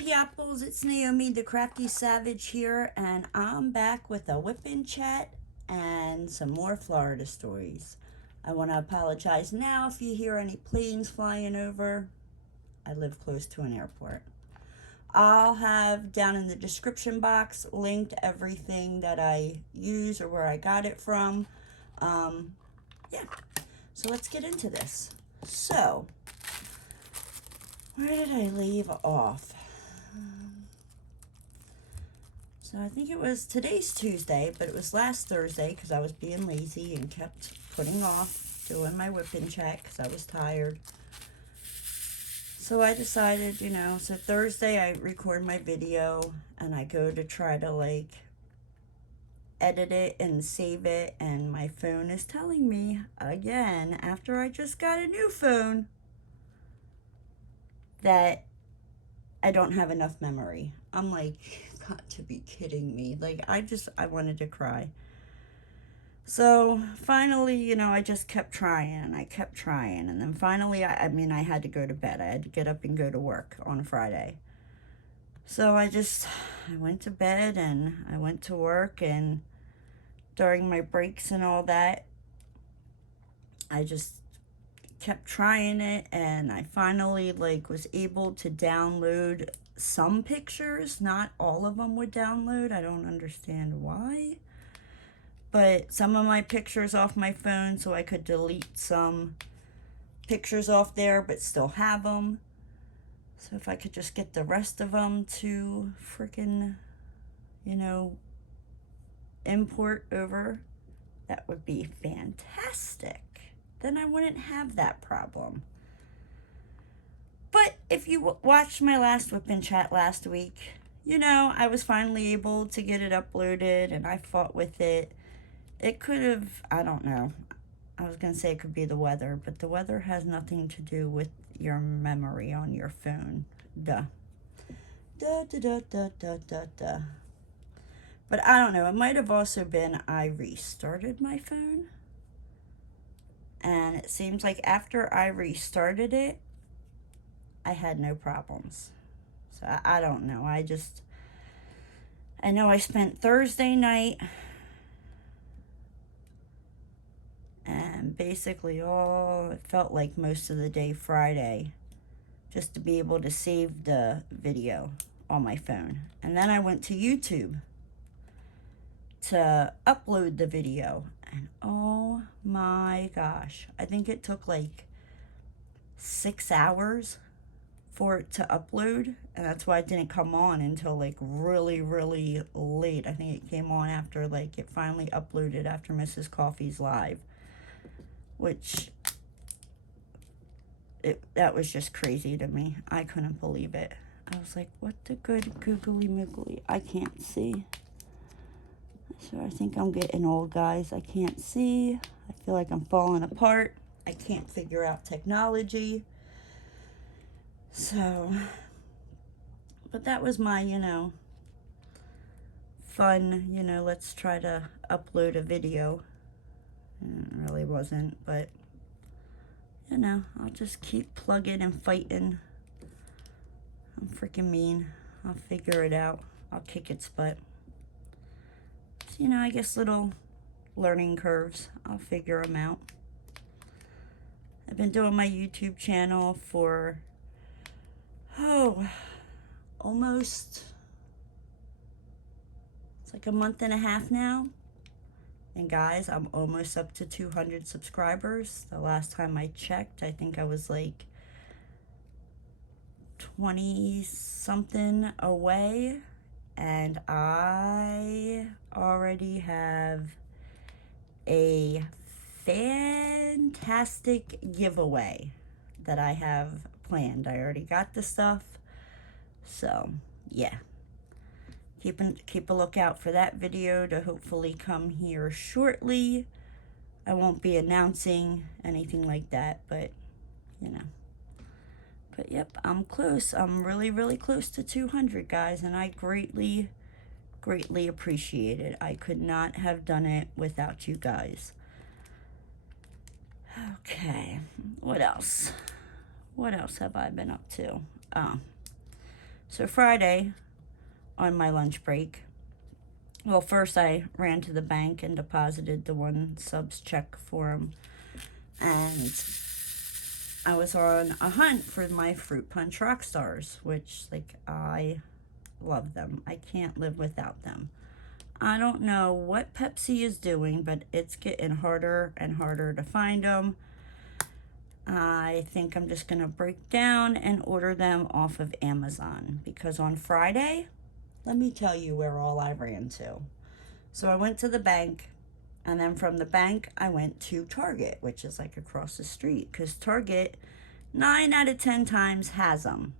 Happy apples, it's Naomi, the Crafty Savage here, and I'm back with a WIP Chat and some more Florida stories. I want to apologize now if you hear any planes flying over. I live close to an airport. I'll have down in the description box linked everything that I use or where I got it from. Yeah, so let's get into this. So, where did I leave off? So I think it was, today's Tuesday, but it was last Thursday because I was being lazy and kept putting off doing my WIP Chat because I was tired. So I decided, so Thursday I record my video and I go to try to edit it and save it, and my phone is telling me again, after I just got a new phone, that I don't have enough memory. I'm like, got to be kidding me. I wanted to cry. So finally, I just kept trying and I kept trying. And then finally, I had to go to bed. I had to get up and go to work on Friday. So I went to bed and I went to work, and during my breaks and all that, I just kept trying it, and I finally was able to download some pictures. Not all of them would download. I don't understand why, but some of my pictures off my phone, so I could delete some pictures off there but still have them. So if I could just get the rest of them to freaking import over, that would be fantastic. Then I wouldn't have that problem. But if you watched my last WIP Chat last week, I was finally able to get it uploaded, and I fought with it. It could have, I don't know. I was going to say it could be the weather, but the weather has nothing to do with your memory on your phone. Duh. Duh, duh, duh, duh, duh, duh, duh. But I don't know. It might have also been I restarted my phone. And it seems like after I restarted it, I had no problems. So I don't know. I know I spent Thursday night and basically it felt like most of the day Friday, just to be able to save the video on my phone. And then I went to YouTube to upload the video. And oh my gosh, I think it took 6 hours for it to upload, and that's why it didn't come on until really, really late. I think it came on after it finally uploaded after Mrs. Coffee's live, which that was just crazy to me. I couldn't believe it. I was like, what the good googly moogly? I can't see. So I think I'm getting old, guys. I can't see. I feel like I'm falling apart. I can't figure out technology. So, but that was my, fun, let's try to upload a video. It really wasn't, but, I'll just keep plugging and fighting. I'm freaking mean. I'll figure it out. I'll kick its butt. I guess little learning curves. I'll figure them out. I've been doing my YouTube channel for, almost, it's a month and a half now. And guys, I'm almost up to 200 subscribers. The last time I checked, I think I was 20 something away. And I already have a fantastic giveaway that I have planned. I already got the stuff. So, yeah. Keep a lookout for that video to hopefully come here shortly. I won't be announcing anything like that, but, But yep, I'm close. I'm really, really close to 200, guys, and I greatly, greatly appreciate it. I could not have done it without you guys. Okay, what else? What else have I been up to? So Friday, on my lunch break, well, first I ran to the bank and deposited the one subs check for him. And I was on a hunt for my Fruit Punch Rock Stars, which, like, I love them. I can't live without them. I don't know what Pepsi is doing, but it's getting harder and harder to find them. I think I'm just going to break down and order them off of Amazon, because on Friday, let me tell you where all I ran to. So I went to the bank, and then from the bank, I went to Target, which is like across the street, because Target, 9 out of 10 times, has them.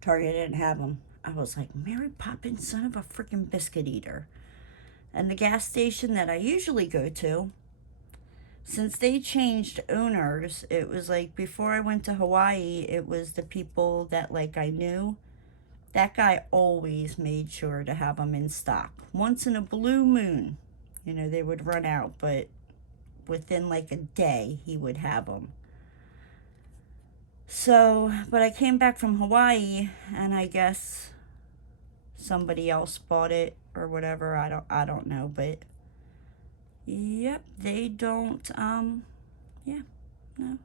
Target didn't have them. I was like, Mary Poppins, son of a freaking biscuit eater. And the gas station that I usually go to, since they changed owners, it was like before I went to Hawaii, it was the people that, like, I knew. That guy always made sure to have them in stock. Once in a blue moon, you know, they would run out, but within like a day, he would have them. So, but I came back from Hawaii, and I guess somebody else bought it or whatever. I don't know, but yep, they don't, yeah, no.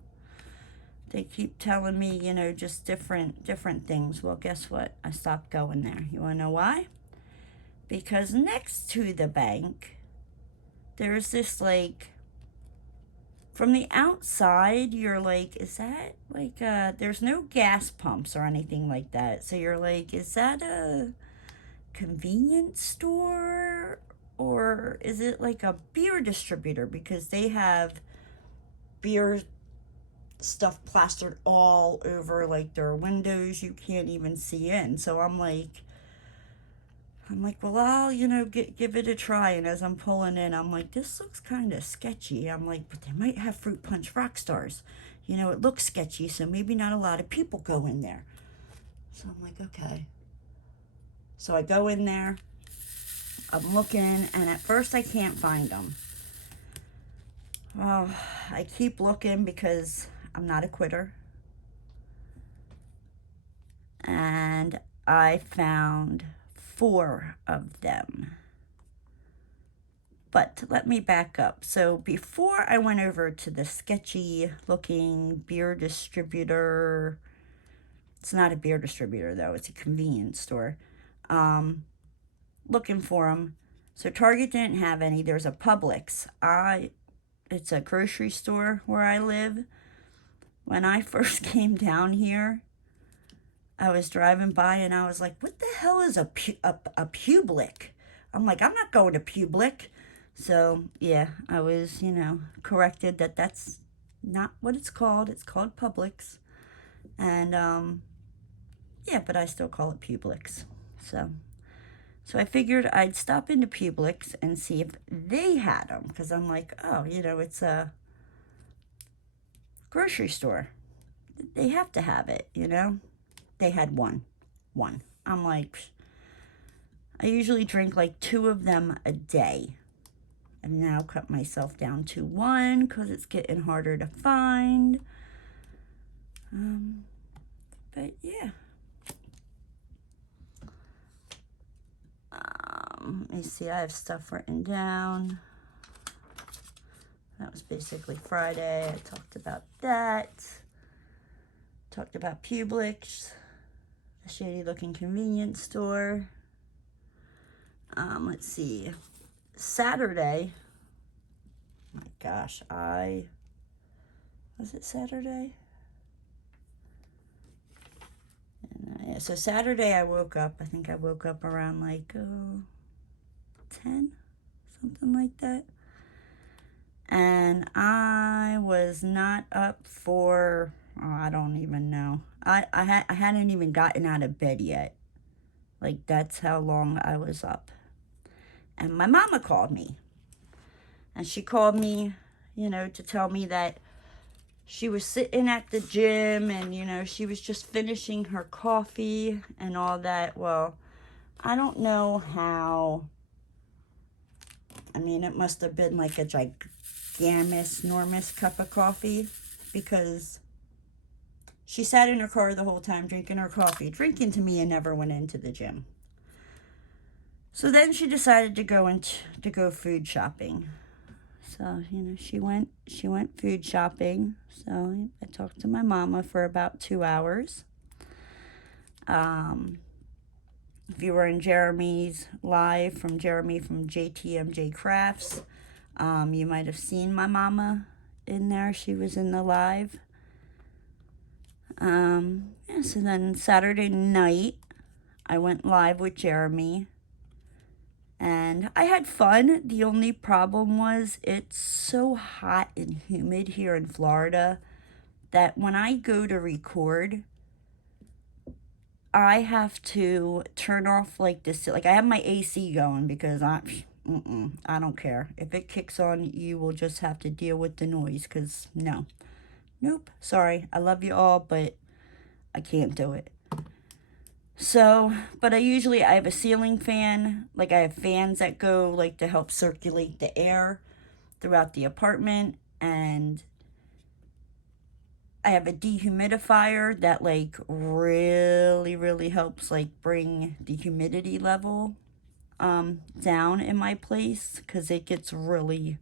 They keep telling me, you know, just different things. Well, guess what? I stopped going there. You want to know why? Because next to the bank, there's this, like, from the outside, you're like, is that, like, there's no gas pumps or anything like that. So you're like, is that a convenience store? Or is it like a beer distributor? Because they have beer stuff plastered all over, like, their windows. You can't even see in. So I'm like, well, I'll, you know, give it a try. And as I'm pulling in, I'm like, this looks kind of sketchy. I'm like, but they might have Fruit Punch Rock Stars. You know, it looks sketchy, so maybe not a lot of people go in there. So I'm like, okay. So I go in there. I'm looking, and at first I can't find them. Oh, I keep looking because I'm not a quitter. And I found 4 of them. But let me back up. So before I went over to the sketchy looking beer distributor, it's not a beer distributor though, it's a convenience store, looking for them. So Target didn't have any. There's a Publix. It's a grocery store where I live. When I first came down here, I was driving by and I was like, what the hell is a Publix? I'm like, I'm not going to Publix. So, yeah, I was, you know, corrected that that's not what it's called. It's called Publix. And, yeah, but I still call it Publix. So I figured I'd stop into Publix and see if they had them. Because I'm like, oh, you know, it's a grocery store. They have to have it, you know. They had one. I'm like, I usually drink like 2 of them a day. I've now cut myself down to 1 because it's getting harder to find. But yeah. Let me see, I have stuff written down. That was basically Friday. I talked about that. Talked about Publix, a shady looking convenience store. Let's see. Saturday. My gosh, was it Saturday? And, yeah, so Saturday I woke up. I think I woke up around like 10, something like that. And I was not up for, I don't even know. I hadn't even gotten out of bed yet. Like, that's how long I was up. And my mama called me. And she called me, you know, to tell me that she was sitting at the gym and, you know, she was just finishing her coffee and all that. Well, I don't know how. I mean, it must have been like a ginormous cup of coffee, because She sat in her car the whole time drinking her coffee, drinking to me, and never went into the gym. So then she decided to go food shopping. So, you know, she went food shopping. So I talked to my mama for about 2 hours. If you were in Jeremy's live from Jeremy from JTMJ Crafts, you might have seen my mama in there. She was in the live. Yeah, so then Saturday night, I went live with Jeremy. And I had fun. The only problem was it's so hot and humid here in Florida that when I go to record, I have to turn off like this. Like I have my AC going because I don't care. If it kicks on, you will just have to deal with the noise because no. Nope. Sorry. I love you all, but I can't do it. So, but I have a ceiling fan. Like I have fans that go like to help circulate the air throughout the apartment, and I have a dehumidifier that like really helps like bring the humidity level down in my place, because it gets really,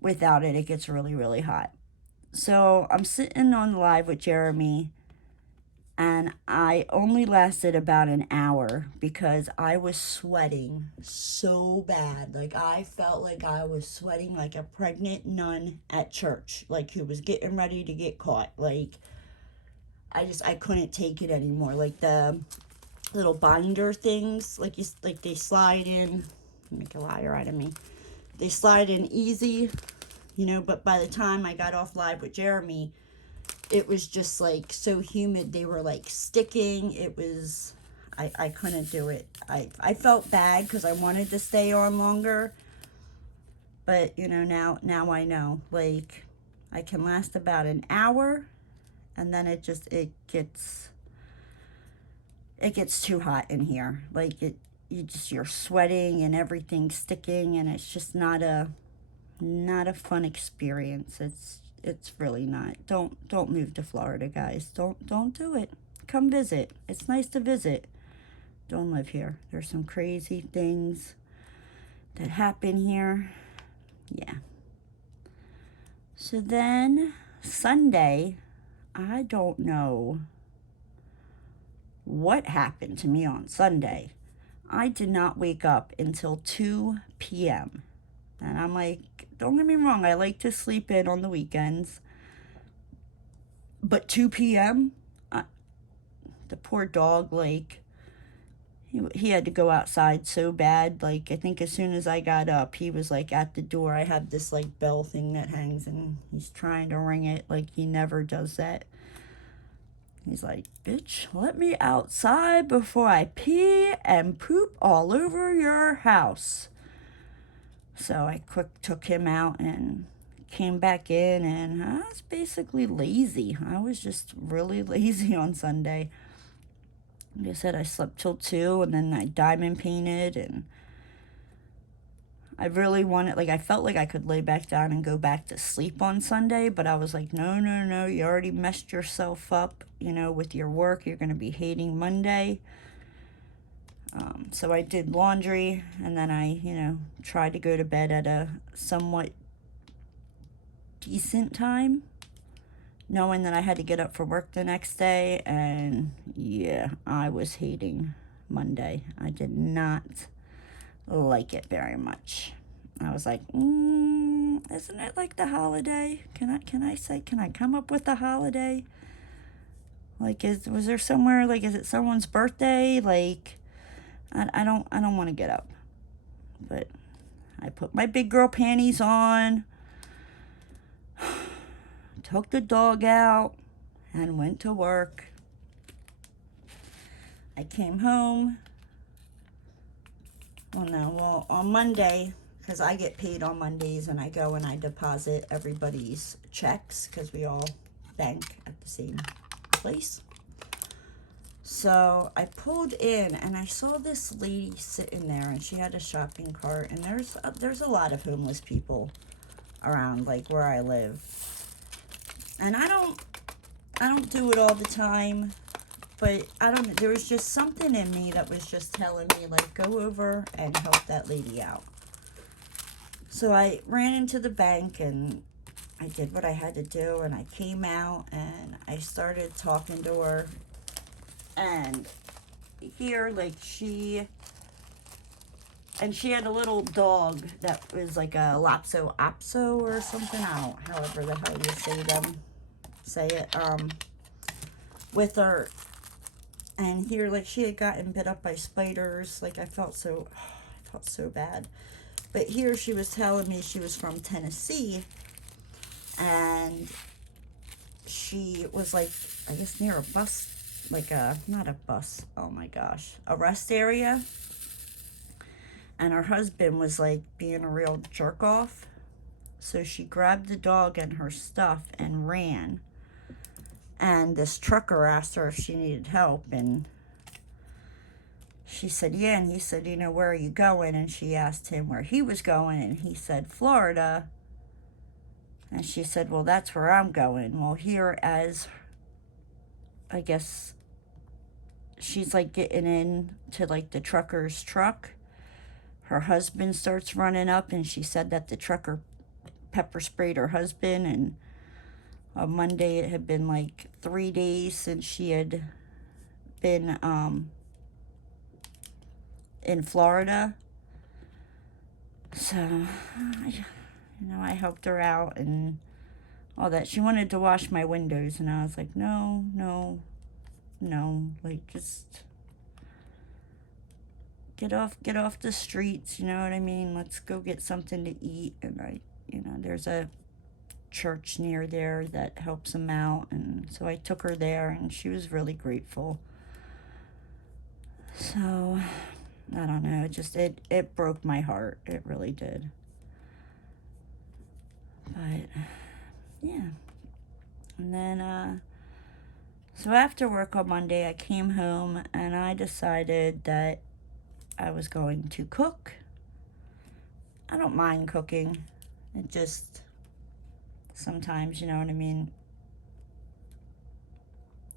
without it, it gets really hot. So I'm sitting on live with Jeremy, and I only lasted about an hour because I was sweating so bad. Like I felt like I was sweating like a pregnant nun at church, like who was getting ready to get caught. Like I couldn't take it anymore. Like the little binder things, like they slide in, make a liar out of me. They slide in easy, you know, but by the time I got off live with Jeremy, it was just like so humid. They were like sticking. It was, I couldn't do it. I felt bad because I wanted to stay on longer. But, you know, now I know. Like, I can last about an hour, and then it gets too hot in here. Like, you're sweating and everything's sticking, and it's just not a fun experience. It's really not. Don't move to Florida, guys. Don't do it. Come visit. It's nice to visit. Don't live here. There's some crazy things that happen here. Yeah. So then Sunday, I don't know what happened to me on Sunday. I did not wake up until 2 p.m. And I'm like, don't get me wrong, I like to sleep in on the weekends. But 2 p.m., the poor dog, like, he had to go outside so bad. Like, I think as soon as I got up, he was, like, at the door. I have this, like, bell thing that hangs, and he's trying to ring it. Like, he never does that. He's like, bitch, let me outside before I pee and poop all over your house. So I took him out and came back in, and I was basically lazy. I was just really lazy on Sunday. Like I said, I slept till 2, and then I diamond painted, and I really wanted, like, I felt like I could lay back down and go back to sleep on Sunday, but I was like, no, you already messed yourself up, you know, with your work. You're going to be hating Monday. So I did laundry, and then I, you know, tried to go to bed at a somewhat decent time, knowing that I had to get up for work the next day. And yeah, I was hating Monday. I did not like it very much. I was like, isn't it like the holiday? Can I come up with a holiday? Like, was there somewhere, like, is it someone's birthday? Like, I don't want to get up. But I put my big girl panties on, took the dog out, and went to work. I came home. Well, on Monday, because I get paid on Mondays, and I go and I deposit everybody's checks because we all bank at the same place. So I pulled in, and I saw this lady sitting there, and she had a shopping cart, and there's a lot of homeless people around, like, where I live. And I I don't do it all the time, but I don't know, there was just something in me that was just telling me, like, go over and help that lady out. So I ran into the bank and I did what I had to do, and I came out and I started talking to her. And here, like, she had a little dog that was like a Lopso Opso or something. I don't, however the hell you say it, with her. And here, like, she had gotten bit up by spiders. Like, I felt so bad. But here she was telling me she was from Tennessee, and she was, like, I guess near a bus, like not a bus, oh my gosh, a rest area. And her husband was, like, being a real jerk off. So she grabbed the dog and her stuff and ran. And this trucker asked her if she needed help, and she said, yeah. And he said, you know, where are you going? And she asked him where he was going, and he said, Florida. And she said, well, that's where I'm going. Well, here, as I guess she's, like, getting in to, like, the trucker's truck, her husband starts running up, and she said that the trucker pepper sprayed her husband. And on Monday, it had been, like, 3 days since she had been in Florida. So, you know, I helped her out and all that. She wanted to wash my windows, and I was like, no, like, just get off the streets, you know what I mean? Let's go get something to eat. And you know, there's a church near there that helps them out, and so I took her there, and she was really grateful. So, I don't know, it broke my heart. It really did. But, yeah. And then, so after work on Monday, I came home, and I decided that I was going to cook. I don't mind cooking. It just, sometimes, you know what I mean?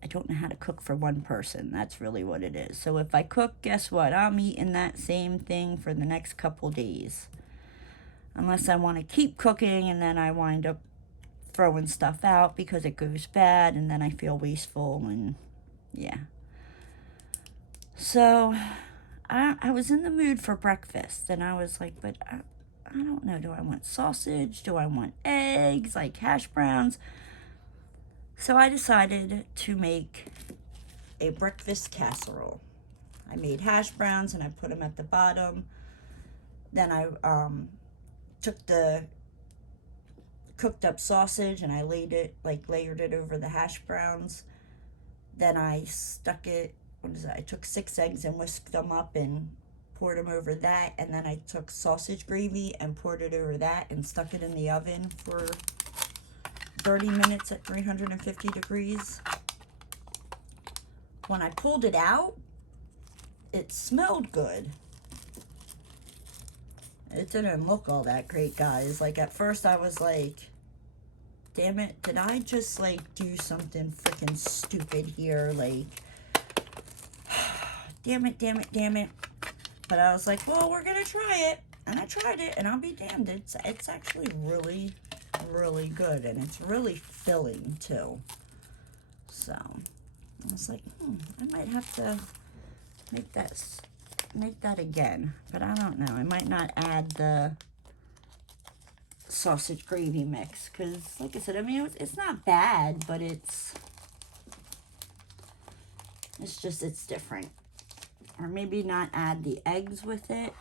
I don't know how to cook for one person. That's really what it is. So if I cook, guess what? I'm eating that same thing for the next couple days. Unless I want to keep cooking, and then I wind up throwing stuff out because it goes bad, and then I feel wasteful, and yeah. So I was in the mood for breakfast, and I was like, but I don't know. Do I want sausage? Do I want eggs, like hash browns? So I decided to make a breakfast casserole. I made hash browns, and I put them at the bottom. Then I took the cooked up sausage, and I layered it over the hash browns. Then I stuck it, I took 6 eggs and whisked them up and poured them over that. And then I took sausage gravy and poured it over that and stuck it in the oven for 30 minutes at 350 degrees. When I pulled it out, it smelled good. It didn't look all that great, guys. Like, at first I was like, damn it, did I just, like, do something freaking stupid here? Like, damn it. But I was like, well, we're gonna try it. And I tried it, and I'll be damned. It's actually really, really good. And it's really filling, too. So, I was like, I might have to make that again. But I don't know. I might not add the sausage gravy mix, because, like I said, I mean, it's not bad, but it's different. Or maybe not add the eggs with it.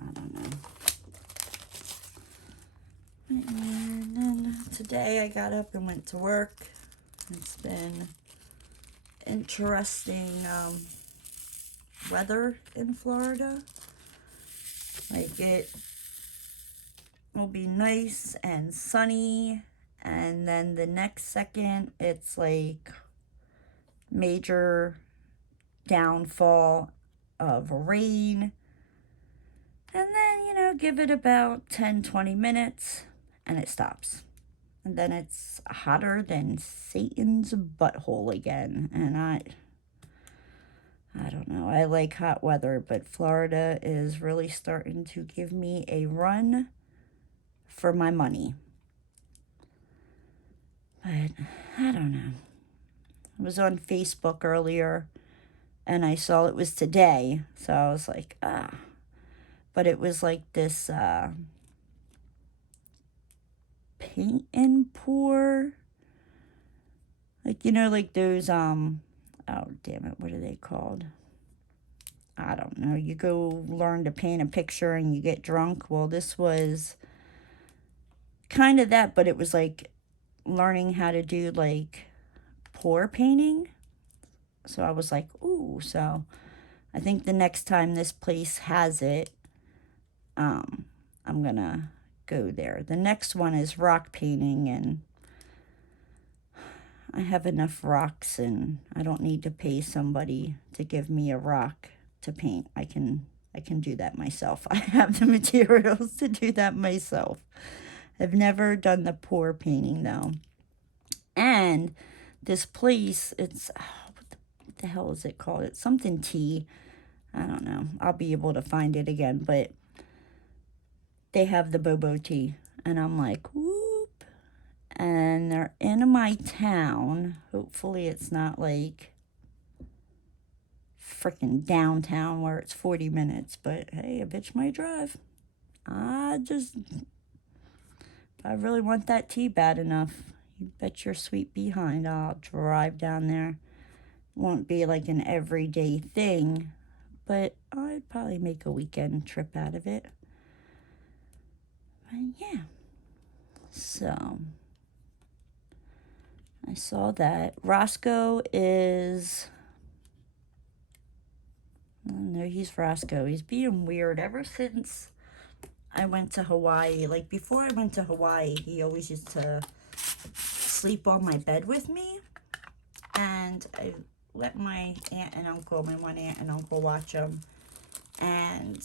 I don't know. And then today I got up and went to work. It's been interesting weather in Florida. Like, it will be nice and sunny, and then the next second it's like major downfall of rain, and then, you know, give it about 10-20 minutes and it stops. and then it's hotter than Satan's butthole again. And I don't know. I like hot weather, but Florida is really starting to give me a run for my money. But I don't know. I was on Facebook earlier, and I saw it was today, so I was like, ah. But it was like this paint and pour. Like, you know, like those, oh, damn it, what are they called? I don't know. You go learn to paint a picture and you get drunk. Well, this was kind of that, but it was like learning how to do, like, pour painting. So I was like, ooh, so I think the next time this place has it, I'm gonna go there. The next one is rock painting, and I have enough rocks, and I don't need to pay somebody to give me a rock to paint. I can do that myself. I have the materials to do that myself. I've never done the pour painting though. And this place, it's what the hell is it called? It's something tea. I don't know. I'll be able to find it again, but they have the boba tea, and I'm like, whoop. And they're in my town. Hopefully it's not like freaking downtown where it's 40 minutes, but hey, a bitch might drive. If I really want that tea bad enough, you bet your sweet behind I'll drive down there. Won't be like an everyday thing, but I'd probably make a weekend trip out of it. But yeah, so I saw that Roscoe is, oh no, he's Roscoe. He's being weird ever since I went to Hawaii. Like, before I went to Hawaii, he always used to sleep on my bed with me, and I let my aunt and uncle, my one aunt and uncle, watch him, and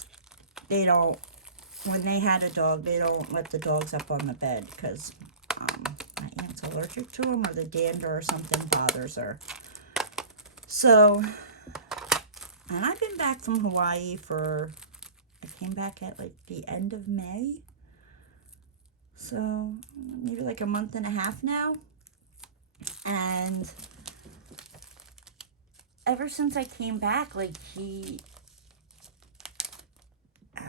they don't, when they had a dog, they don't let the dogs up on the bed, because my aunt's allergic to them, or the dander or something bothers her. So, and I've been back from Hawaii I came back at like the end of May, so maybe like a month and a half now. And ever since I came back, like, I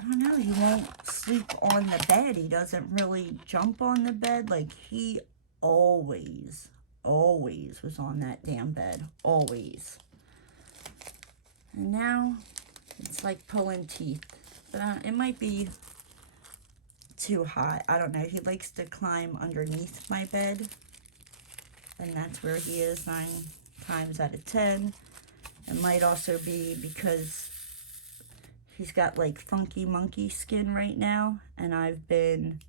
don't know, he won't sleep on the bed. He doesn't really jump on the bed. Like, he always was on that damn bed. Always. And now it's like pulling teeth. But it might be too hot. I don't know. He likes to climb underneath my bed, and that's where he is 9 times out of 10. It might also be because he's got like funky monkey skin right now, and I've been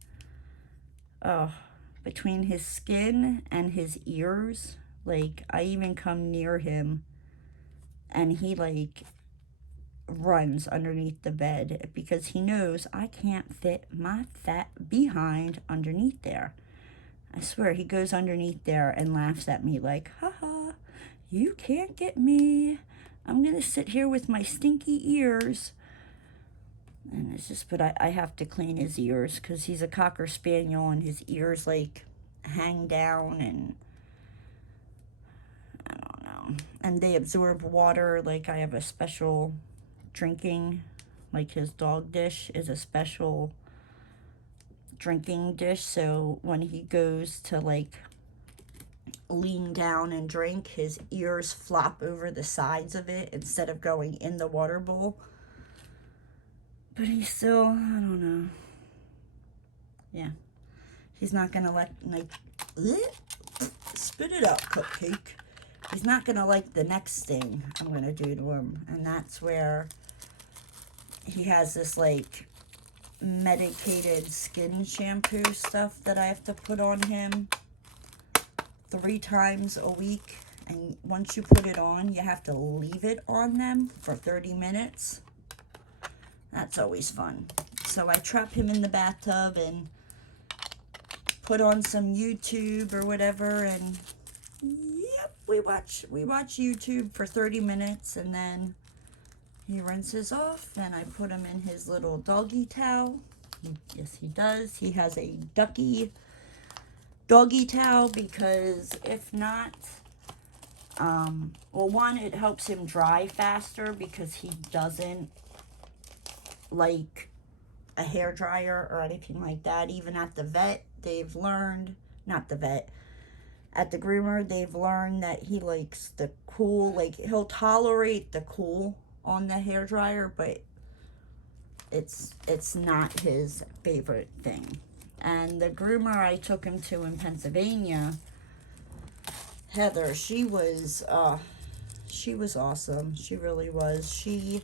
between his skin and his ears, like, I even come near him and he like runs underneath the bed because he knows I can't fit my fat behind underneath there. I swear, he goes underneath there and laughs at me like, haha, you can't get me. I'm gonna sit here with my stinky ears. And it's just, but I have to clean his ears because he's a Cocker Spaniel, and his ears like hang down, and I don't know. And they absorb water. Like, I have a special drinking, like, his dog dish is a special drinking dish, so when he goes to like lean down and drink, his ears flop over the sides of it instead of going in the water bowl. But he's still, I don't know. Yeah. He's not gonna let, like, spit it out, cupcake. He's not gonna like the next thing I'm gonna do to him, and that's where he has this like medicated skin shampoo stuff that I have to put on him 3 times a week. And once you put it on, you have to leave it on them for 30 minutes. That's always fun. So I trap him in the bathtub and put on some YouTube or whatever, and yep, we watch YouTube for 30 minutes, and then he rinses off, and I put him in his little doggy towel. Yes, he does. He has a ducky doggy towel, because if not, well, one, it helps him dry faster, because he doesn't like a hair dryer or anything like that. Even at the vet, they've learned, not the vet, at the groomer, they've learned that he likes the cool, like he'll tolerate the cool on the hair dryer, but it's not his favorite thing. And the groomer I took him to in Pennsylvania, Heather, she was awesome. She really was. She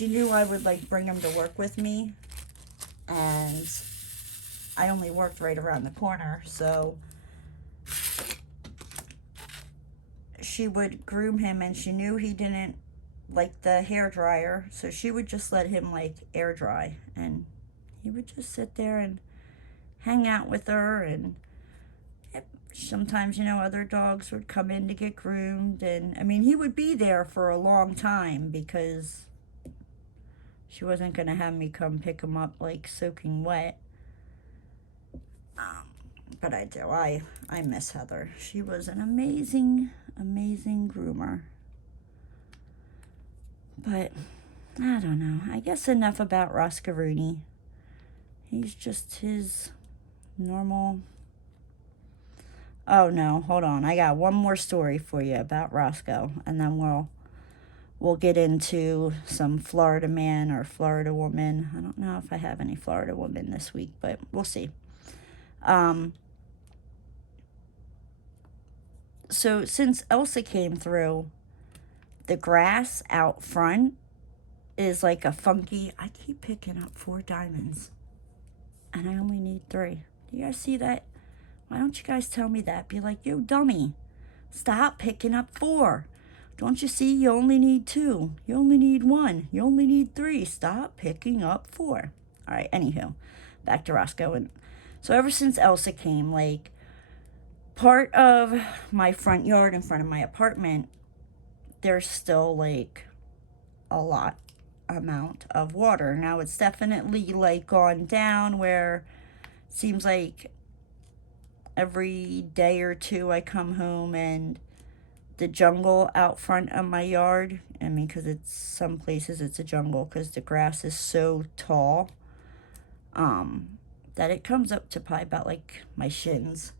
knew I would like bring him to work with me, and I only worked right around the corner, so she would groom him, and she knew he didn't like the hair dryer, so she would just let him like air dry, and he would just sit there and hang out with her. And sometimes, you know, other dogs would come in to get groomed, and I mean, he would be there for a long time, because she wasn't going to have me come pick him up like soaking wet. But I do. I miss Heather. She was an amazing, amazing groomer. But I don't know. I guess enough about Roscaroni. He's just his normal... Oh no, hold on. I got one more story for you about Roscoe, and then we'll get into some Florida man or Florida woman. I don't know if I have any Florida women this week, but we'll see. So since Elsa came through, the grass out front is like a funky... I keep picking up 4 diamonds, and I only need 3. Do you guys see that? Why don't you guys tell me that? Be like, yo, dummy, stop picking up 4. Don't you see you only need 2? You only need 1. You only need 3. Stop picking up 4. All right, anywho, back to Roscoe. And so ever since Elsa came, like, part of my front yard in front of my apartment, there's still, like, a lot amount of water. Now, it's definitely, like, gone down where it seems like every day or two I come home and the jungle out front of my yard, I mean, because it's some places it's a jungle because the grass is so tall, that it comes up to probably about like my shins.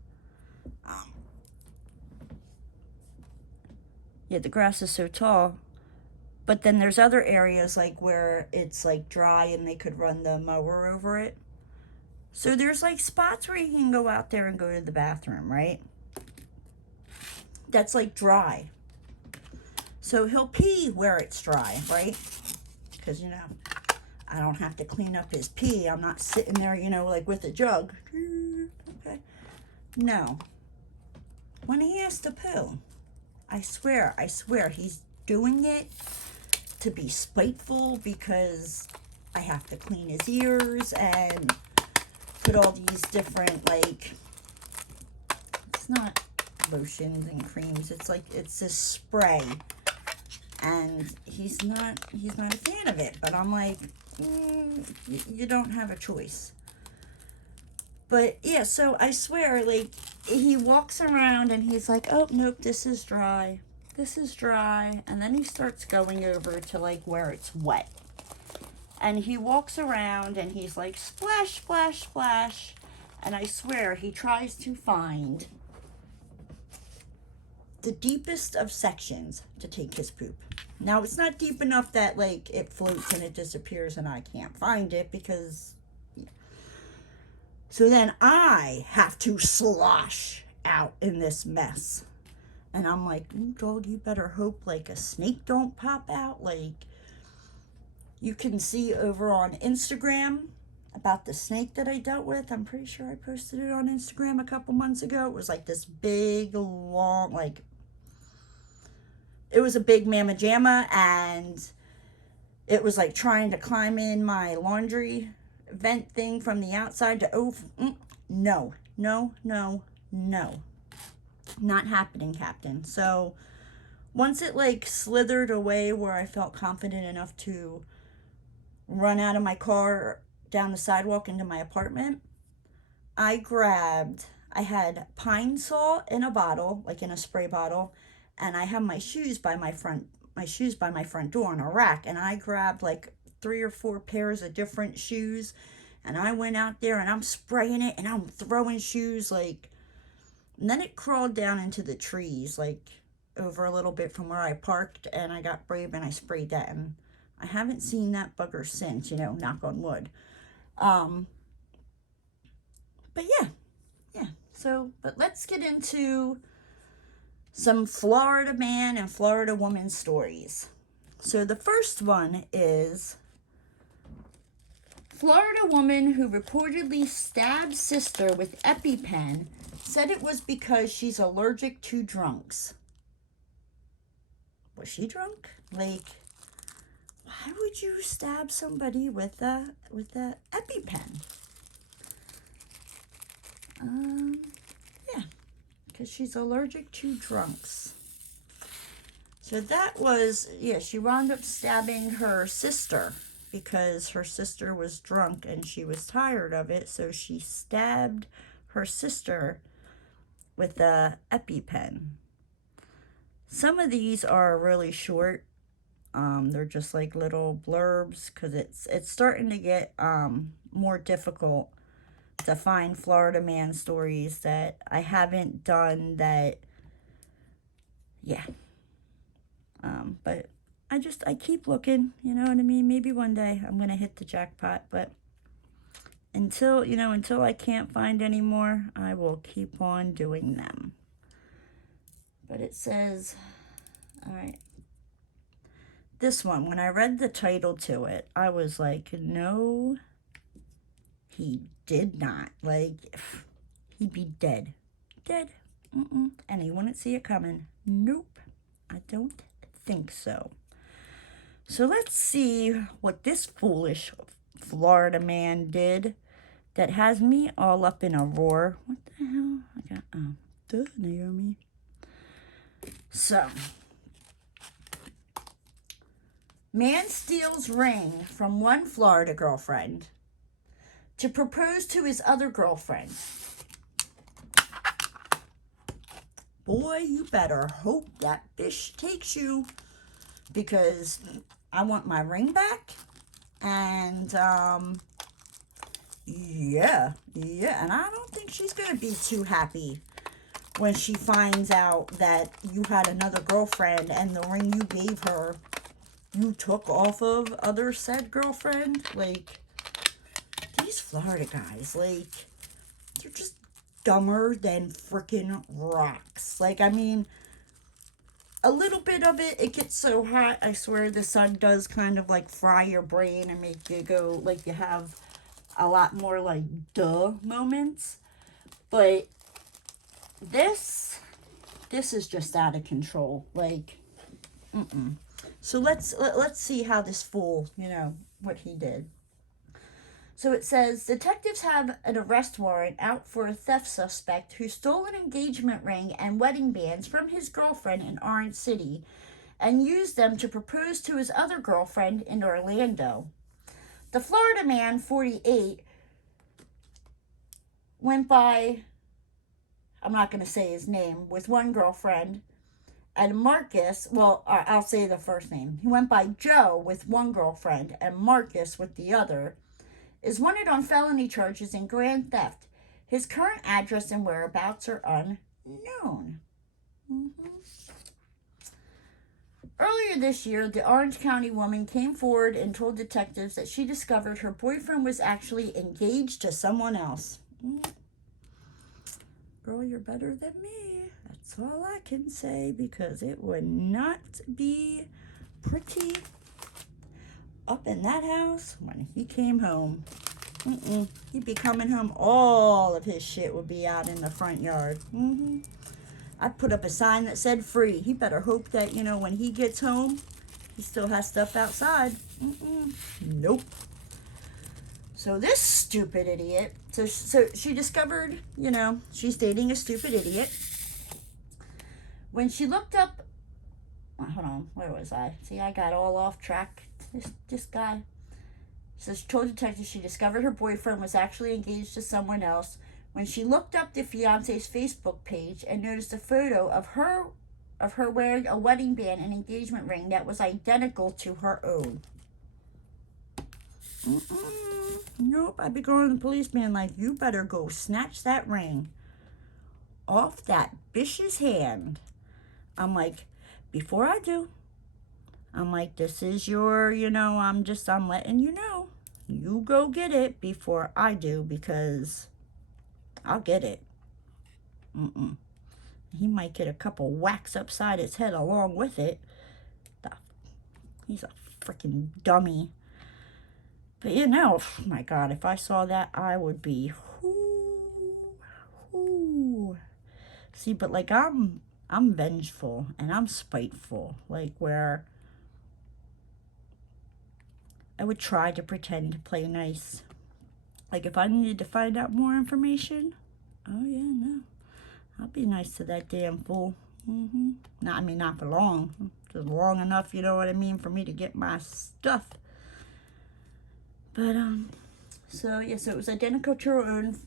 Yeah, the grass is so tall, but then there's other areas like where it's like dry and they could run the mower over it. So there's like spots where you can go out there and go to the bathroom, right? That's like dry. So he'll pee where it's dry, right? Because, you know, I don't have to clean up his pee. I'm not sitting there, you know, like with a jug. Okay. No. When he has to poo, I swear, he's doing it to be spiteful, because I have to clean his ears and put all these different, like, it's not lotions and creams, it's like, it's this spray, and he's not a fan of it, but I'm like, you don't have a choice. But yeah, so I swear, like, he walks around and he's like, oh nope, this is dry, and then he starts going over to like where it's wet. And he walks around and he's like, splash, splash, splash. And I swear, he tries to find the deepest of sections to take his poop. Now, it's not deep enough that, like, it floats and it disappears and I can't find it, because... So then I have to slosh out in this mess. And I'm like, ooh, dog, you better hope, like, a snake don't pop out, like... You can see over on Instagram about the snake that I dealt with. I'm pretty sure I posted it on Instagram a couple months ago. It was like this big, long, like, it was a big mamma jamma, and it was like trying to climb in my laundry vent thing from the outside to no, no, no, no. Not happening, Captain. So once it like slithered away where I felt confident enough to run out of my car down the sidewalk into my apartment, I had pine salt in a bottle, like in a spray bottle, and I had my shoes by my front door on a rack, and I grabbed like 3 or 4 pairs of different shoes, and I went out there and I'm spraying it and I'm throwing shoes like, and then it crawled down into the trees like over a little bit from where I parked, and I got brave and I sprayed that, and I haven't seen that bugger since, you know, knock on wood. But yeah. So, but let's get into some Florida man and Florida woman stories. So the first one is Florida woman who reportedly stabbed sister with EpiPen said it was because she's allergic to drunks. Was she drunk? Like, why would you stab somebody with a EpiPen? Yeah, because she's allergic to drunks. So that was, yeah, she wound up stabbing her sister because her sister was drunk and she was tired of it. So she stabbed her sister with a EpiPen. Some of these are really short. They're just like little blurbs because it's starting to get more difficult to find Florida man stories that I haven't done that, yeah. But I keep looking, you know what I mean? Maybe one day I'm going to hit the jackpot, but until I can't find any more, I will keep on doing them. But it says, all right. This one, when I read the title to it, I was like, no, he did not. Like, he'd be dead. Dead. And he wouldn't see it coming. Nope. I don't think so. So let's see what this foolish Florida man did that has me all up in a roar. What the hell? I got, duh, Naomi. So, man steals ring from one Florida girlfriend to propose to his other girlfriend. Boy, you better hope that fish takes you, because I want my ring back. And, yeah, and I don't think she's going to be too happy when she finds out that you had another girlfriend and the ring you gave her, you took off of other said girlfriend. Like, these Florida guys, like, they're just dumber than freaking rocks. Like, I mean, a little bit of it gets so hot, I swear the sun does kind of, like, fry your brain and make you go, like, you have a lot more, like, duh moments. But this is just out of control. Like, So let's see how this fool, you know, what he did. So it says, detectives have an arrest warrant out for a theft suspect who stole an engagement ring and wedding bands from his girlfriend in Orange City and used them to propose to his other girlfriend in Orlando. The Florida man, 48, went by, I'm not going to say his name, with one girlfriend, and Marcus, well, I'll say the first name. He went by Joe with one girlfriend and Marcus with the other, is wanted on felony charges in grand theft. His current address and whereabouts are unknown. Earlier this year, the Orange County woman came forward and told detectives that she discovered her boyfriend was actually engaged to someone else. Girl, you're better than me. That's all I can say, because it would not be pretty up in that house when he came home. He'd be coming home, all of his shit would be out in the front yard. I'd put up a sign that said free. He better hope that, you know, when he gets home, he still has stuff outside. Nope. So this stupid idiot, so she discovered, you know, she's dating a stupid idiot. When she looked up, hold on, where was I? See, I got all off track. This guy. So she told detectives she discovered her boyfriend was actually engaged to someone else when she looked up the fiance's Facebook page and noticed a photo of her wearing a wedding band and engagement ring that was identical to her own. Nope, I'd be going to the policeman like, you better go snatch that ring off that bitch's hand. I'm like, before I do, I'm like, this is your, you know, I'm letting you know. You go get it before I do, because I'll get it. He might get a couple whacks upside his head along with it. He's a freaking dummy. But you know, oh my God, if I saw that, I would be, See, but like, I'm vengeful and I'm spiteful. Like, where I would try to pretend to play nice. Like, if I needed to find out more information, oh yeah, no, I'll be nice to that damn fool. Not, I mean, not for long. Just long enough, you know what I mean, for me to get my stuff. But, so, yeah, so it was identical to her own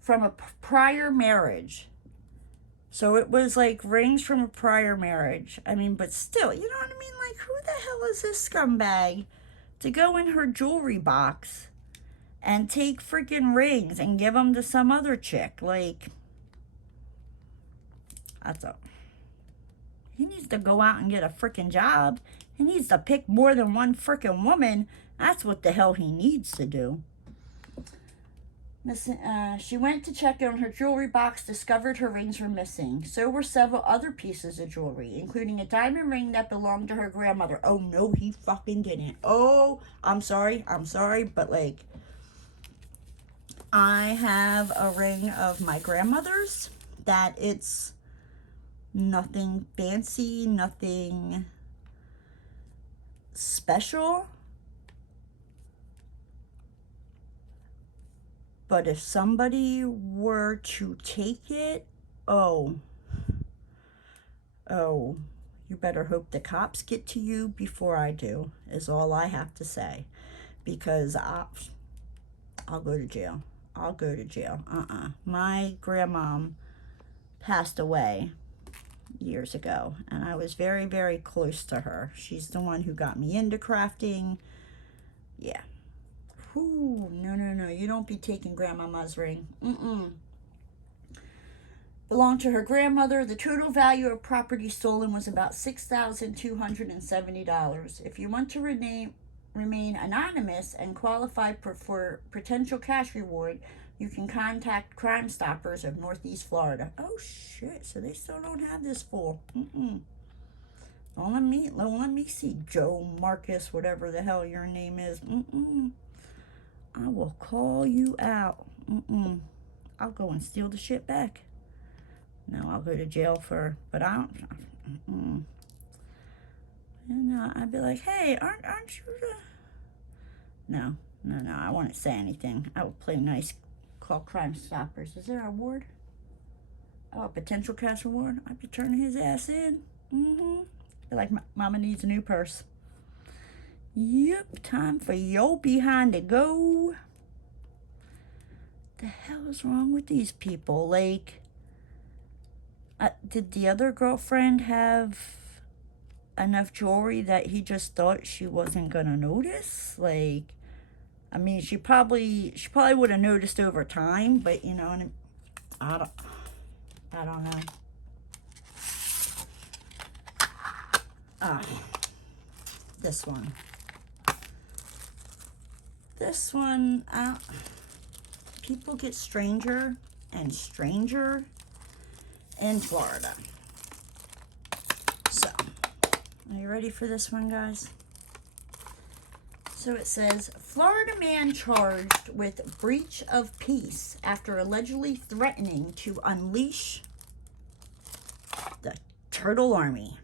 from a prior marriage. So it was like rings from a prior marriage. I mean, but still, you know what I mean? Like, who the hell is this scumbag to go in her jewelry box and take freaking rings and give them to some other chick? Like, that's all. He needs to go out and get a freaking job. He needs to pick more than one freaking woman. That's what the hell he needs to do. She went to check on her jewelry box, discovered her rings were missing. So were several other pieces of jewelry, including a diamond ring that belonged to her grandmother. Oh, no, he fucking didn't. Oh, I'm sorry, but like, I have a ring of my grandmother's that it's nothing fancy, nothing special. But if somebody were to take it, oh, you better hope the cops get to you before I do, is all I have to say. Because I'll go to jail. I'll go to jail. My grandmom passed away years ago, and I was very, very close to her. She's the one who got me into crafting. Yeah. Ooh, no, you don't be taking grandmama's ring. Belonged to her grandmother. The total value of property stolen was about $6,270. If you want to remain anonymous and qualify for potential cash reward, you can contact Crime Stoppers of Northeast Florida. Oh shit, so they still don't have this fool. Don't let me see Joe, Marcus, whatever the hell your name is. I will call you out. I'll go and steal the shit back. No, I'll go to jail but I don't. And I'd be like, hey, aren't you No, I wouldn't say anything. I would play nice, call Crime Stoppers. Is there a reward? Oh, a potential cash reward? I'd be turning his ass in. Be like, mama needs a new purse. Yep, time for your behind to go. The hell is wrong with these people? Like, did the other girlfriend have enough jewelry that he just thought she wasn't gonna notice? Like, I mean, she probably would have noticed over time, but you know, and I don't know. This one, people get stranger and stranger in Florida. So, are you ready for this one, guys? So it says, Florida man charged with breach of peace after allegedly threatening to unleash the turtle army.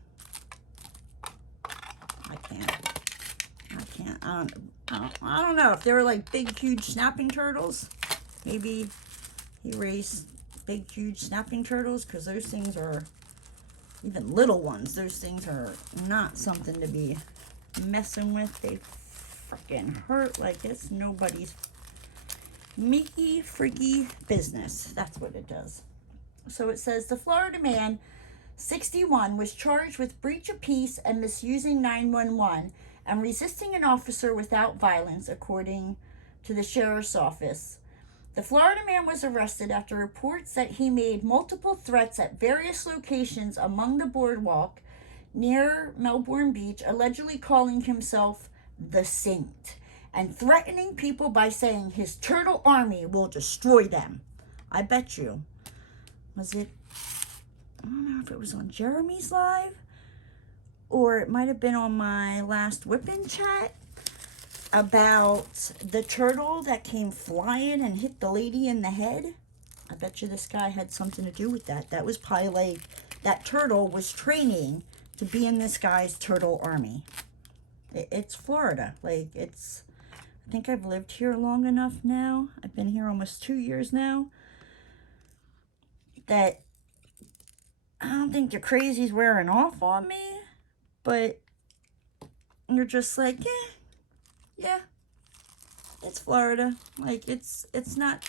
I can't. I don't know if they were like big, huge snapping turtles. Maybe he raised big, huge snapping turtles, because those things are, even little ones, those things are not something to be messing with. They freaking hurt like it's nobody's meeky freaky business. That's what it does. So it says the Florida man, 61, was charged with breach of peace and misusing 911 and resisting an officer without violence, according to the sheriff's office. The Florida man was arrested after reports that he made multiple threats at various locations among the boardwalk near Melbourne Beach, allegedly calling himself the Saint and threatening people by saying his turtle army will destroy them. I bet you. Was it, I don't know if it was on Jeremy's live, or it might have been on my last WIP Chat, about the turtle that came flying and hit the lady in the head. I bet you this guy had something to do with that. That was probably like, that turtle was training to be in this guy's turtle army. It's Florida. Like, it's, I think I've lived here long enough now. I've been here almost 2 years now, that I don't think the crazy's wearing off on me, but you're just like, yeah, it's Florida. Like, it's not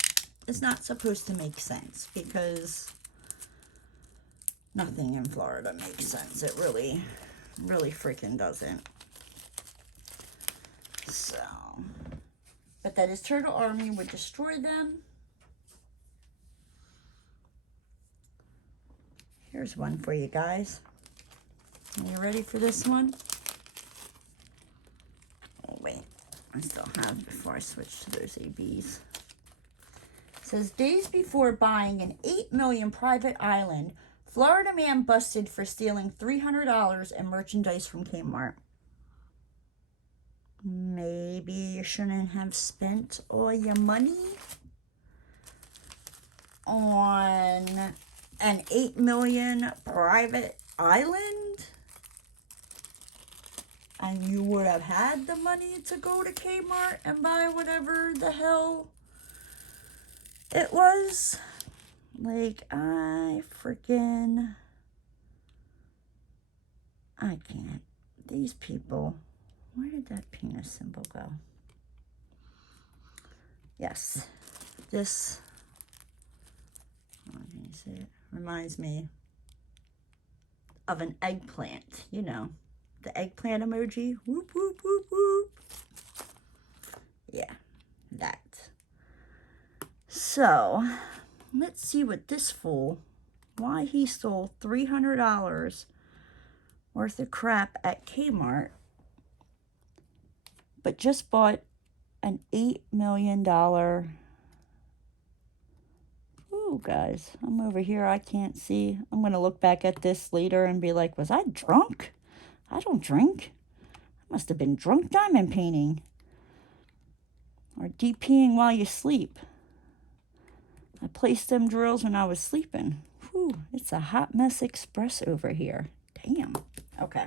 supposed to make sense, because nothing in Florida makes sense. It really freaking doesn't. So, but that his turtle army would destroy them. Here's one for you guys. Are you ready for this one? Oh, wait. I still have before I switch to those ABs. It says, days before buying an $8 million private island, Florida man busted for stealing $300 in merchandise from Kmart. Maybe you shouldn't have spent all your money on an $8 million private island, and you would have had the money to go to Kmart and buy whatever the hell it was. Like, I can't. These people, where did that penis symbol go? Yes, this, can you see it? Reminds me of an eggplant, you know, the eggplant emoji. Whoop, whoop, whoop, whoop. Yeah, that. So, let's see what this fool, why he stole $300 worth of crap at Kmart, but just bought an $8 million. Ooh, guys, I'm over here. I can't see. I'm going to look back at this later and be like, was I drunk? I don't drink. I must have been drunk diamond painting. Or DPing while you sleep. I placed them drills when I was sleeping. Whew, it's a hot mess express over here. Damn. Okay.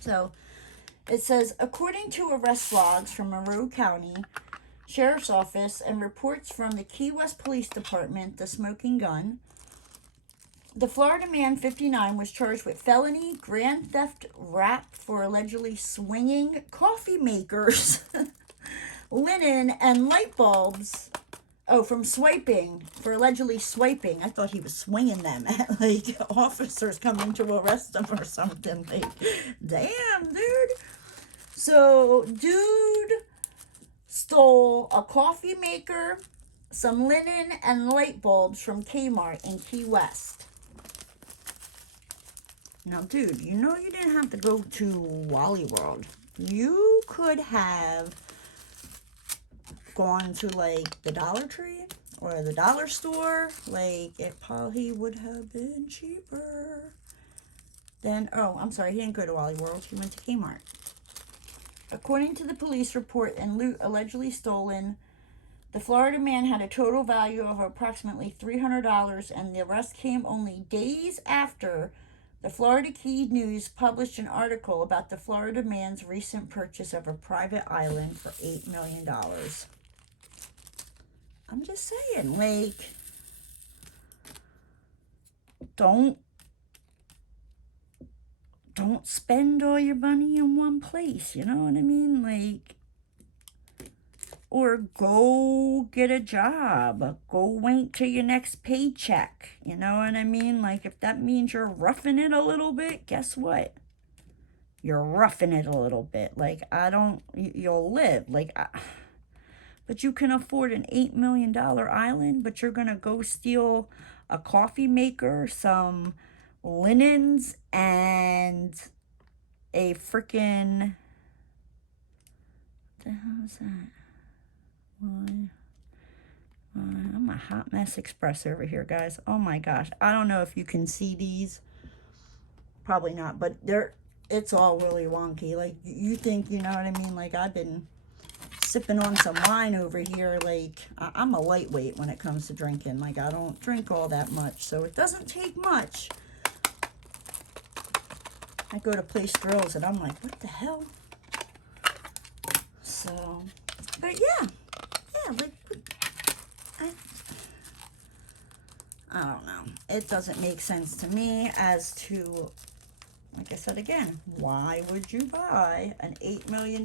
So, it says, according to arrest logs from Monroe County Sheriff's Office and reports from the Key West Police Department, the smoking gun, the Florida man, 59, was charged with felony grand theft rap for allegedly swinging coffee makers, linen, and light bulbs. Oh, from swiping, for allegedly swiping. I thought he was swinging them at, like, officers coming to arrest him or something. Like, damn, dude. So, dude stole a coffee maker, some linen, and light bulbs from Kmart in Key West. Now, dude, you know you didn't have to go to Wally World. You could have gone to, like, the Dollar Tree or the dollar store. Like, it probably would have been cheaper than, oh, I'm sorry, he didn't go to Wally World. He went to Kmart. According to the police report and loot allegedly stolen, the Florida man had a total value of approximately $300, and the arrest came only days after The Florida Key News published an article about the Florida man's recent purchase of a private island for $8 million. I'm just saying, like, don't spend all your money in one place, you know what I mean? Like, or go get a job, go wait till your next paycheck, you know what I mean? Like, if that means you're roughing it a little bit, guess what? You're roughing it a little bit. Like, you'll live. Like, but you can afford an $8 million island, but you're going to go steal a coffee maker, some linens, and a freaking, what the hell is that? I'm a hot mess express over here, guys. Oh my gosh. I don't know if you can see these. Probably not, but it's all really wonky. Like, you think, you know what I mean? Like, I've been sipping on some wine over here. Like, I'm a lightweight when it comes to drinking. Like, I don't drink all that much, so it doesn't take much. I go to place grills and I'm like, what the hell? So, but yeah, like, I don't know. It doesn't make sense to me as to, like I said again, why would you buy an $8 million,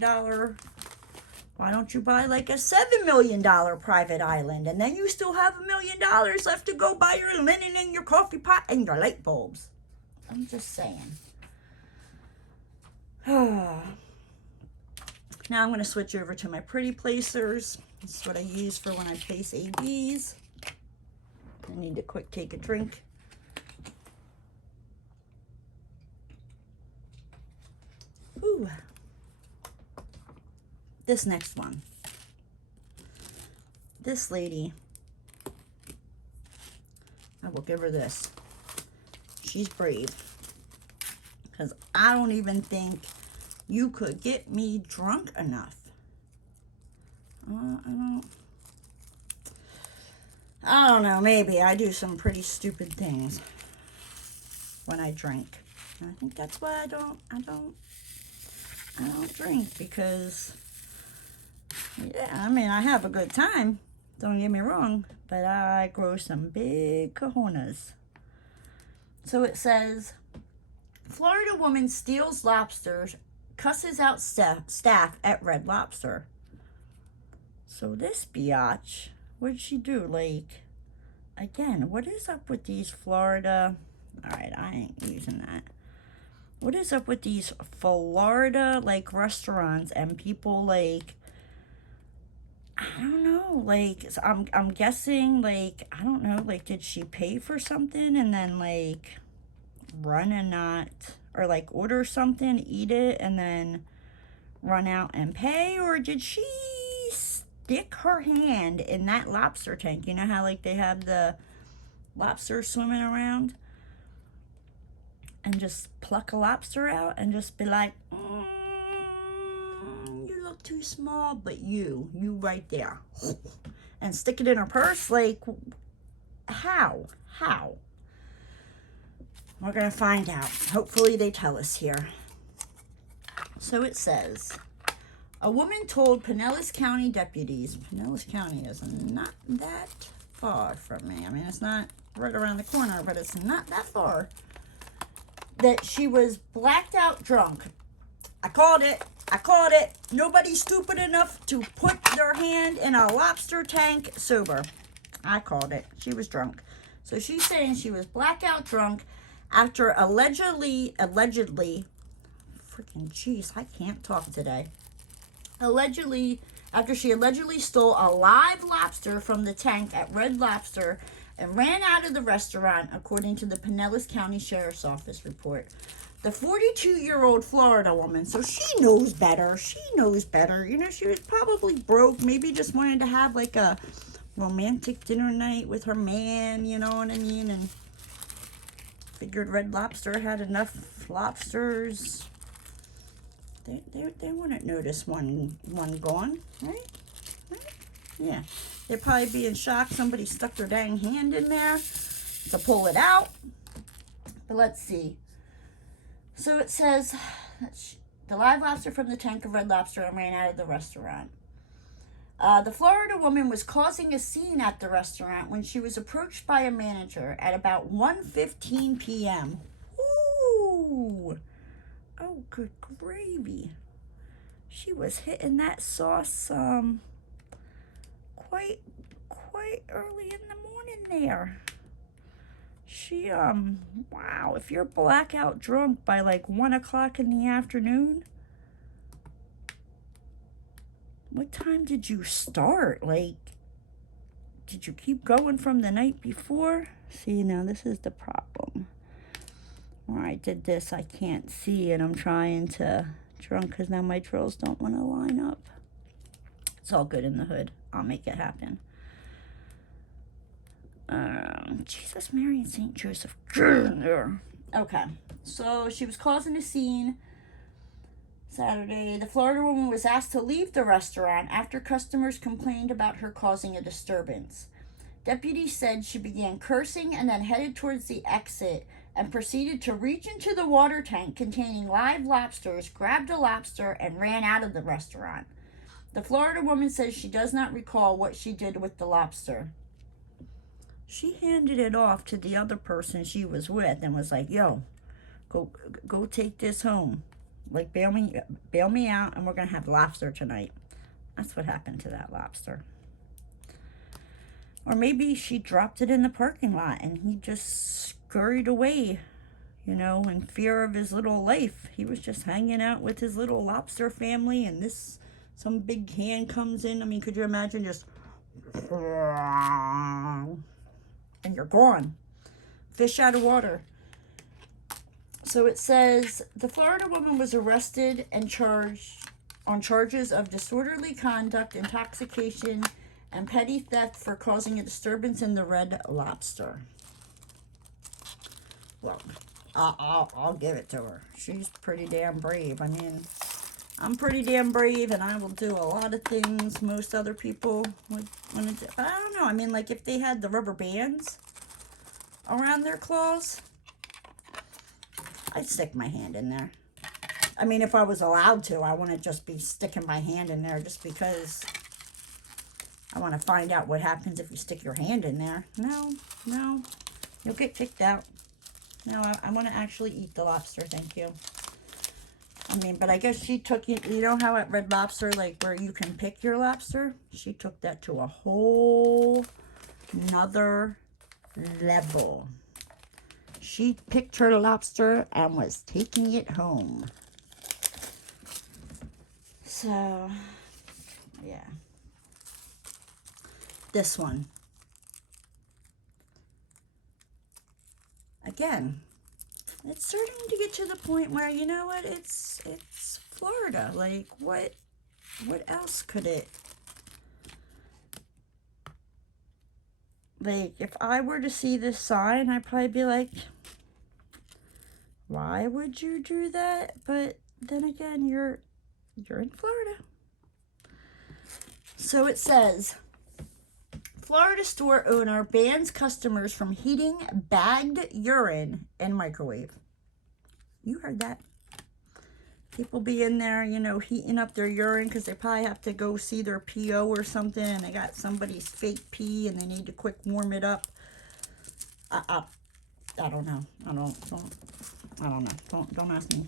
why don't you buy like a $7 million private island, and then you still have $1 million left to go buy your linen and your coffee pot and your light bulbs. I'm just saying. Now I'm going to switch over to my pretty placers. This is what I use for when I place ABs. I need to quick take a drink. Ooh. This next one. This lady, I will give her this. She's brave. Because I don't even think you could get me drunk enough. I don't know, maybe I do some pretty stupid things when I drink. And I think that's why I don't drink, because, yeah, I mean, I have a good time, don't get me wrong, but I grow some big cojones. So it says, Florida woman steals lobsters, cusses out staff at Red Lobster. So this biatch, what did she do? Like, again, what is up with these Florida? All right, I ain't using that. What is up with these Florida, like, restaurants and people, like, I don't know, like, so I'm guessing, like, I don't know, like, did she pay for something and then, like, run and not, or, like, order something, eat it, and then run out and pay? Or did she stick her hand in that lobster tank? You know how, like, they have the lobsters swimming around? And just pluck a lobster out and just be like, you look too small, but you right there. And stick it in her purse? Like, how? We're going to find out. Hopefully they tell us here. So it says, a woman told Pinellas County deputies, Pinellas County is not that far from me. I mean, it's not right around the corner, but it's not that far, that she was blacked out drunk. I called it. Nobody's stupid enough to put their hand in a lobster tank sober. I called it. She was drunk. So she's saying she was blackout drunk after allegedly, freaking jeez, I can't talk today. After she allegedly stole a live lobster from the tank at Red Lobster and ran out of the restaurant, according to the Pinellas County Sheriff's Office report. The 42-year-old Florida woman, so she knows better. You know, she was probably broke, maybe just wanted to have like a romantic dinner night with her man, you know what I mean? And figured Red Lobster had enough lobsters. They wouldn't notice one gone, right? Yeah. They'd probably be in shock. Somebody stuck their dang hand in there to pull it out. But let's see. So it says, the live lobster from the tank of red lobster and ran out of the restaurant. The Florida woman was causing a scene at the restaurant when she was approached by a manager at about 1:15 p.m. Ooh! Oh, good gravy. She was hitting that sauce quite early in the morning there. She, wow, if you're blackout drunk by like 1 o'clock in the afternoon, what time did you start? Like, did you keep going from the night before? See, now this is the problem. Where I did this, I can't see, and I'm trying to drunk because now my drills don't want to line up. It's all good in the hood. I'll make it happen. Jesus, Mary, and St. Joseph. Okay, so she was causing a scene Saturday. The Florida woman was asked to leave the restaurant after customers complained about her causing a disturbance. Deputies said she began cursing and then headed towards the exit and proceeded to reach into the water tank containing live lobsters, grabbed a lobster, and ran out of the restaurant. The Florida woman says she does not recall what she did with the lobster. She handed it off to the other person she was with and was like, yo, go take this home. Like, bail me out, and we're going to have lobster tonight. That's what happened to that lobster. Or maybe she dropped it in the parking lot, and he just scurried away, you know, in fear of his little life. He was just hanging out with his little lobster family, and some big hand comes in. I mean, could you imagine just... and you're gone. Fish out of water. So it says, the Florida woman was arrested and charged on charges of disorderly conduct, intoxication, and petty theft for causing a disturbance in the Red Lobster. Well, I'll give it to her. She's pretty damn brave. I mean, I'm pretty damn brave, and I will do a lot of things most other people would want to do. But I don't know. I mean, like, if they had the rubber bands around their claws, I'd stick my hand in there. I mean, if I was allowed to, I wouldn't just be sticking my hand in there just because I want to find out what happens if you stick your hand in there. No, you'll get kicked out. No, I want to actually eat the lobster, thank you. I mean, but I guess she took it, you know how at Red Lobster, like where you can pick your lobster? She took that to a whole nother level. She picked her lobster and was taking it home. So, yeah. This one. Again, it's starting to get to the point where, you know what, it's Florida. Like, what else could it... Like, if I were to see this sign, I'd probably be like, why would you do that? But then again, you're in Florida. So it says, Florida store owner bans customers from heating bagged urine in microwave. You heard that. People be in there, you know, heating up their urine because they probably have to go see their PO or something, and they got somebody's fake pee and they need to quick warm it up. I don't know. I don't know. Don't ask me.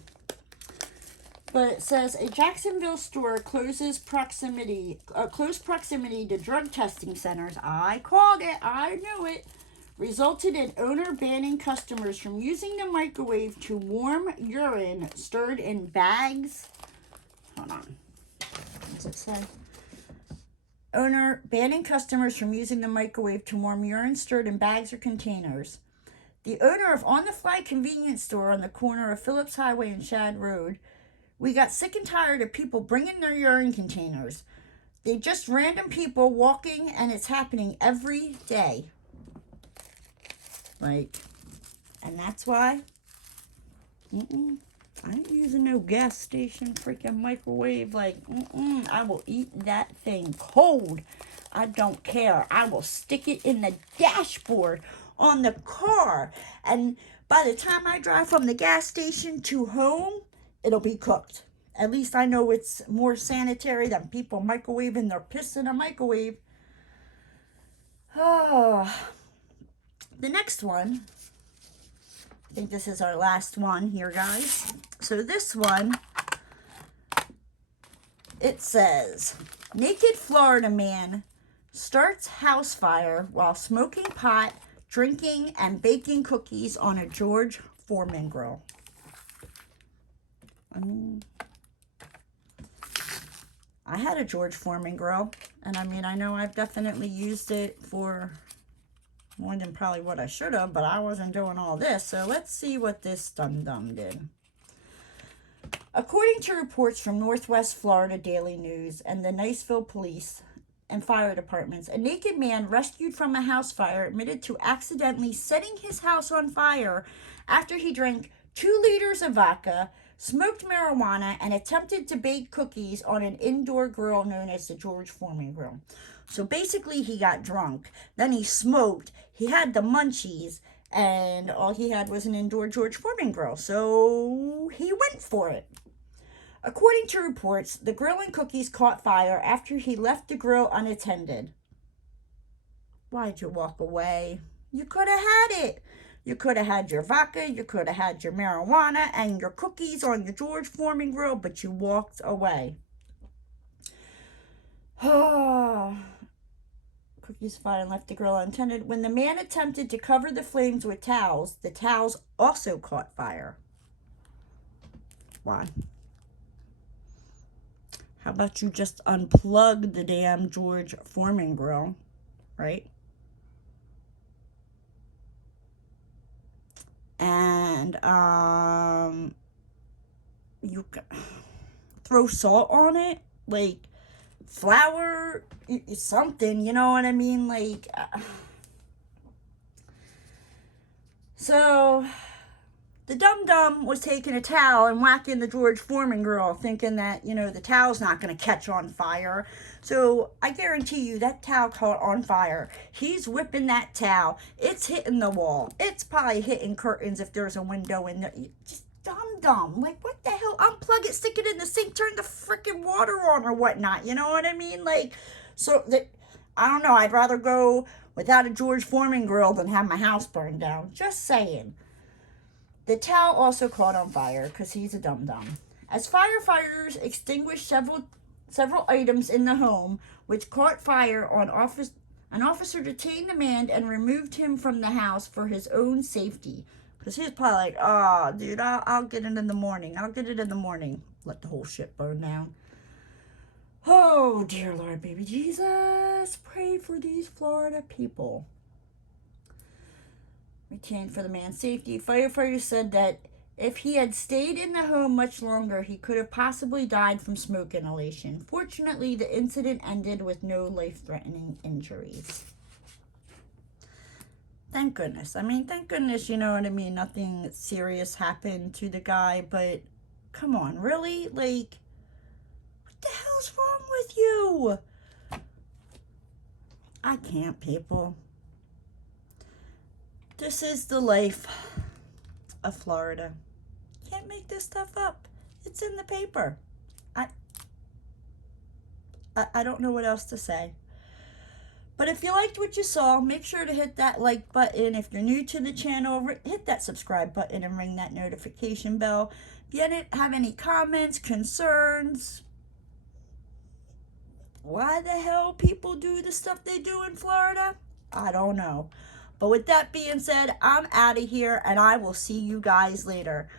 But it says a Jacksonville store close proximity to drug testing centers. I called it. I knew it. Resulted in owner banning customers from using the microwave to warm urine stirred in bags. Hold on. What does it say? Owner banning customers from using the microwave to warm urine stirred in bags or containers. The owner of On the Fly convenience store on the corner of Phillips Highway and Shad Road. We got sick and tired of people bringing their urine containers. They just random people walking, and it's happening every day. Like, and that's why I ain't using no gas station freaking microwave. Like, I will eat that thing cold. I don't care. I will stick it in the dashboard on the car. And by the time I drive from the gas station to home, it'll be cooked. At least I know it's more sanitary than people microwaving their piss in a microwave. Oh. The next one, I think this is our last one here, guys. So this one, it says, naked Florida man starts house fire while smoking pot, drinking, and baking cookies on a George Foreman grill. I had a George Foreman grill, and I mean, I know I've definitely used it for more than probably what I should have, but I wasn't doing all this. So let's see what this dum-dum did. According to reports from Northwest Florida Daily News and the Niceville Police and Fire Departments, a naked man rescued from a house fire admitted to accidentally setting his house on fire after he drank 2 liters of vodka, smoked marijuana, and attempted to bake cookies on an indoor grill known as the George Foreman grill. So basically, he got drunk, then he smoked, he had the munchies, and all he had was an indoor George Foreman grill. So he went for it. According to reports, the grill and cookies caught fire after he left the grill unattended. Why'd you walk away? You could have had it. You could have had your vodka, you could have had your marijuana and your cookies on your George Foreman grill, but you walked away. Cookies fire and left the grill unattended. When the man attempted to cover the flames with towels, the towels also caught fire. Why? How about you just unplug the damn George Foreman grill, right? And you throw salt on it, like flour, something, you know what I mean? Like, so the dum-dum was taking a towel and whacking the George Foreman grill, thinking that, you know, the towel's not going to catch on fire. So I guarantee you that towel caught on fire. He's whipping that towel. It's hitting the wall. It's probably hitting curtains if there's a window in there. Just dum-dum. Like, what the hell? Unplug it, stick it in the sink, turn the freaking water on or whatnot. You know what I mean? Like, so, I don't know. I'd rather go without a George Foreman grill than have my house burned down. Just saying. The towel also caught on fire because he's a dum-dum. As firefighters extinguished several items in the home which caught fire, an officer detained the man and removed him from the house for his own safety. Because he's probably like, oh, dude, I'll get it in the morning. I'll get it in the morning. Let the whole shit burn down. Oh, dear Lord, baby Jesus. Pray for these Florida people. Retained for the man's safety. Firefighters said that if he had stayed in the home much longer, he could have possibly died from smoke inhalation. Fortunately, the incident ended with no life-threatening injuries. Thank goodness. I mean, thank goodness, you know what I mean? Nothing serious happened to the guy, but come on, really? Like, what the hell's wrong with you? I can't, people. This is the life of Florida. Can't make this stuff up. It's in the paper. I don't know what else to say. But if you liked what you saw, make sure to hit that like button. If you're new to the channel, hit that subscribe button and ring that notification bell. If you have any comments, concerns, why the hell people do the stuff they do in Florida, I don't know. But with that being said, I'm out of here, and I will see you guys later.